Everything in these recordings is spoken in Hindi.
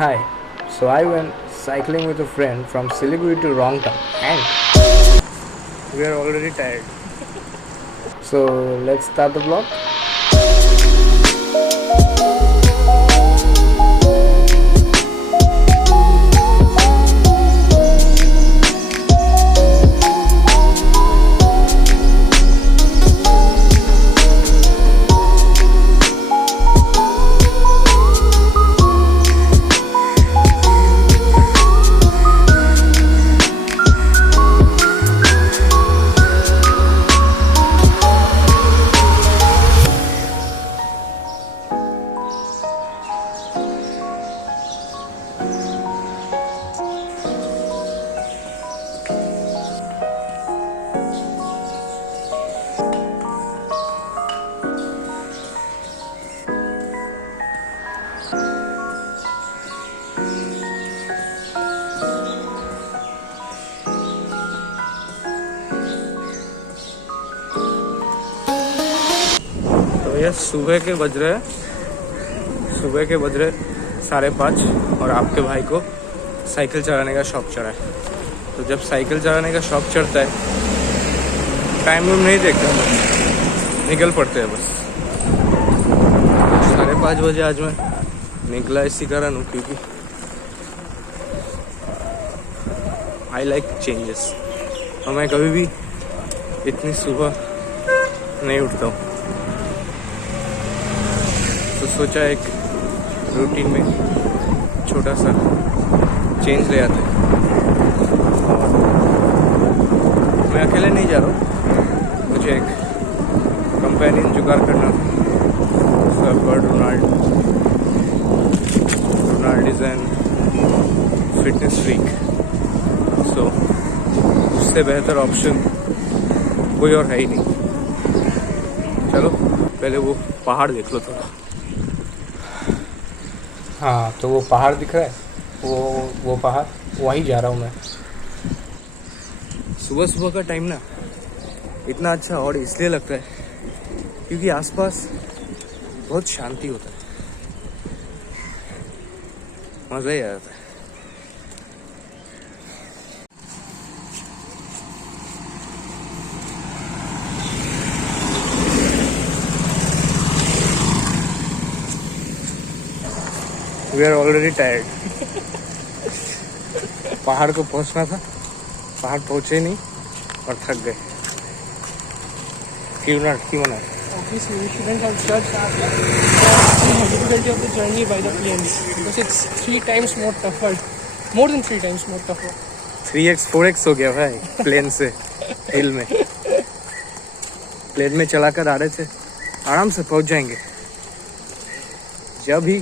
Hi. So I went cycling with a friend from Siliguri to Rongta and we are already tired. So let's start the vlog. ये सुबह के बज रहे 5:30 और आपके भाई को साइकिल चलाने का शौक चढ़ा है। तो जब साइकिल चलाने का शौक चढ़ता है टाइम नहीं देखता, निकल पड़ते हैं बस। 5:30 बजे आज मैं निकला इसी कारण हूँ क्योंकि आई लाइक चेंजेस और मैं कभी भी इतनी सुबह नहीं उठता हूँ। तो सोचा एक रूटीन में छोटा सा चेंज ले आते हैं। मैं अकेले नहीं जा रहा हूँ, मुझे एक कंपेनियन जुगाड़ करना था। Ronald is an fitness freak, so उससे बेहतर ऑप्शन कोई और है ही नहीं। चलो पहले वो पहाड़ देख लो थोड़ा। हाँ तो वो पहाड़ दिख रहा है, वो पहाड़, वहीं जा रहा हूँ मैं। सुबह सुबह का टाइम ना इतना अच्छा और इसलिए लगता है क्योंकि आसपास बहुत शांति होता है, मज़ा ही आ जाता है। We are already tired. पहाड़ को पहुंचना था, पहाड़ पहुंचे नहीं और थक गए। क्यों ना? Obviously, we shouldn't have judged the difficulty of the journey by the planes because it's 3 times more tougher, more than 3 times more tougher. 3x 4x हो गया भाई प्लेन से हिल में। प्लेन में चलाकर आ रहे थे, आराम से पहुंच जाएंगे। जब ही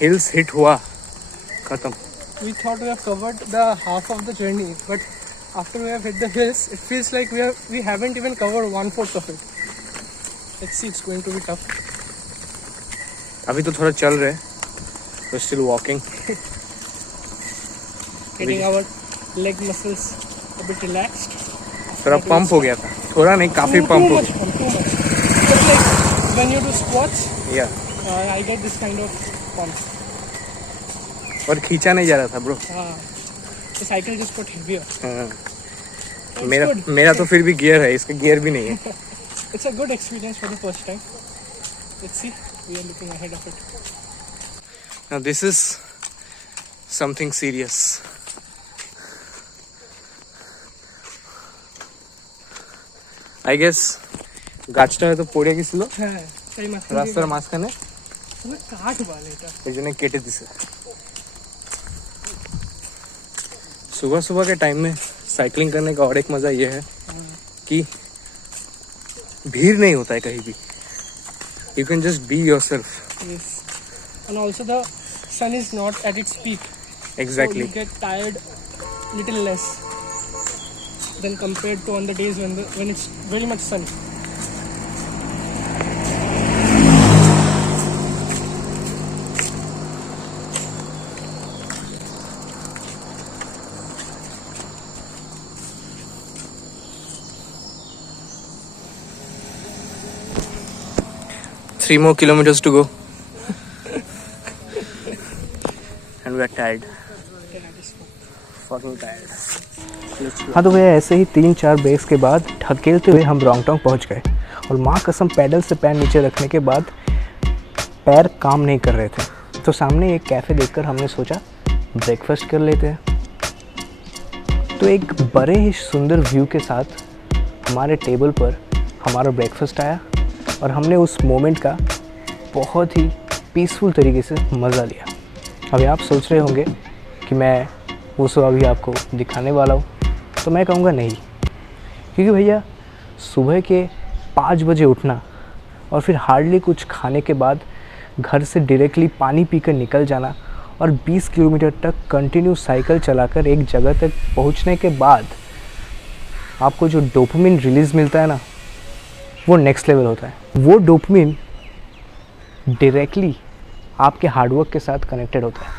हिल्स हिट हुआ खत्म। We thought we have covered the half of the journey, but after we have hit the hills, it feels like we haven't even covered 1/4 of it. Let's see, it's going to be tough. अभी तो थोड़ा चल रहे, तो still walking. Getting our leg muscles a bit relaxed. थोड़ा पंप हो गया था, थोड़ा नहीं काफी पंप हो गया। Too much. Just like when you do squats, Yeah. I get this kind of pump. और खींचा नहीं जा रहा था bro. The cycle just got heavier. मेरा तो फिर भी गियर है, इसका गियर भी नहीं है। It's a good experience for the first time. Let's see, we are looking ahead of it. Now this is something serious. I guess গাছটা হয়তো পড়ে গেছিল, রাস্তার মাঝখানে কাঠ বাল এটা, এই জন্য কেটে দিছে। सुबह सुबह के टाइम में साइकिलिंग करने का और एक मज़ा ये है कि भीड़ नहीं होता है कहीं भी। You can just be yourself. Yes. And also the sun is not at its peak. Exactly. So you get tired little less than compared to on the days when it's very much sunny. Three more kilometers to go. We are tired, fucking tired. हाँ तो भैया ऐसे ही 3-4 ब्रेक्स के बाद ढकेलते हुए हम रोंगटोंग पहुंच गए और माँ कसम पैडल से पैर नीचे रखने के बाद पैर काम नहीं कर रहे थे। तो सामने एक कैफ़े देखकर हमने सोचा ब्रेकफास्ट कर लेते हैं। तो एक बड़े ही सुंदर व्यू के साथ हमारे टेबल पर हमारा ब्रेकफास्ट आया और हमने उस मोमेंट का बहुत ही पीसफुल तरीके से मज़ा लिया। अभी आप सोच रहे होंगे कि मैं वो सब अभी आपको दिखाने वाला हूँ, तो मैं कहूँगा नहीं, क्योंकि भैया सुबह के 5 बजे उठना और फिर हार्डली कुछ खाने के बाद घर से डायरेक्टली पानी पीकर निकल जाना और 20 किलोमीटर तक कंटिन्यू साइकिल चलाकर एक जगह तक पहुँचने के बाद आपको जो डोपामिन रिलीज़ मिलता है ना, वो नेक्स्ट लेवल होता है। वो डोपामिन डायरेक्टली आपके हार्डवर्क के साथ कनेक्टेड होता है।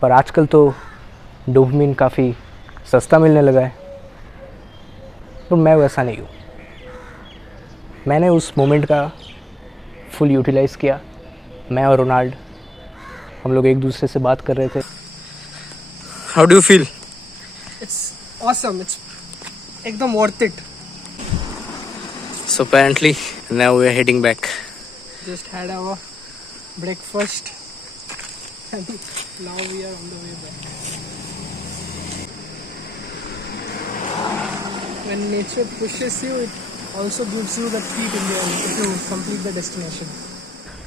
पर आजकल तो डोपामिन काफ़ी सस्ता मिलने लगा है, तो मैं वैसा नहीं हूँ। मैंने उस मोमेंट का फुल यूटिलाइज़ किया। मैं और रोनाल्ड हम लोग एक दूसरे से बात कर रहे थे। How do you feel? It's awesome. It's एकदम worth it. So apparently now we are heading back. Just had our breakfast and now we are on the way back. When nature pushes you, it also gives you that feat in the end to complete the destination.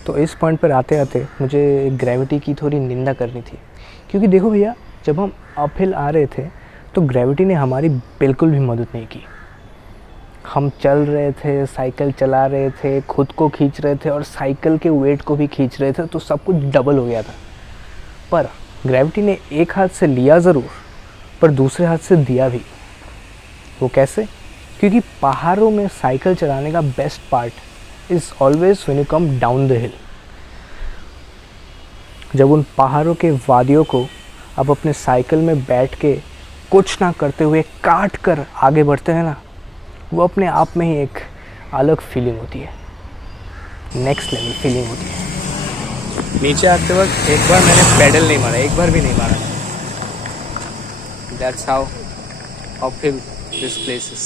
तो इस पॉइंट पर आते आते मुझे ग्रेविटी की थोड़ी निंदा करनी थी, क्योंकि देखो भैया जब हम अपहिल आ रहे थे तो ग्रेविटी ने हमारी बिल्कुल भी मदद नहीं की। हम चल रहे थे, साइकिल चला रहे थे, खुद को खींच रहे थे और साइकिल के वेट को भी खींच रहे थे, तो सब कुछ डबल हो गया था। पर ग्रेविटी ने एक हाथ से लिया ज़रूर, पर दूसरे हाथ से दिया भी। वो कैसे? क्योंकि पहाड़ों में साइकिल चलाने का best part is always when you come down the हिल। जब उन पहाड़ों के वादियों को आप अपने साइकिल में बैठ के कुछ ना करते हुए काट कर आगे बढ़ते हैं ना, वो अपने आप में ही एक अलग फीलिंग होती है, नेक्स्ट लेवल फीलिंग होती है। नीचे आते वक्त एक बार मैंने पैडल नहीं मारा, एक बार भी नहीं मारा। That's how uphill this place is.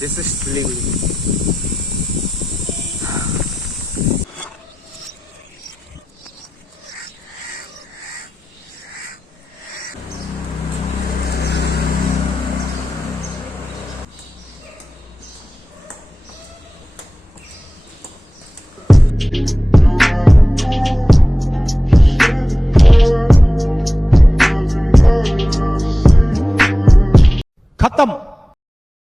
This is Siliguri.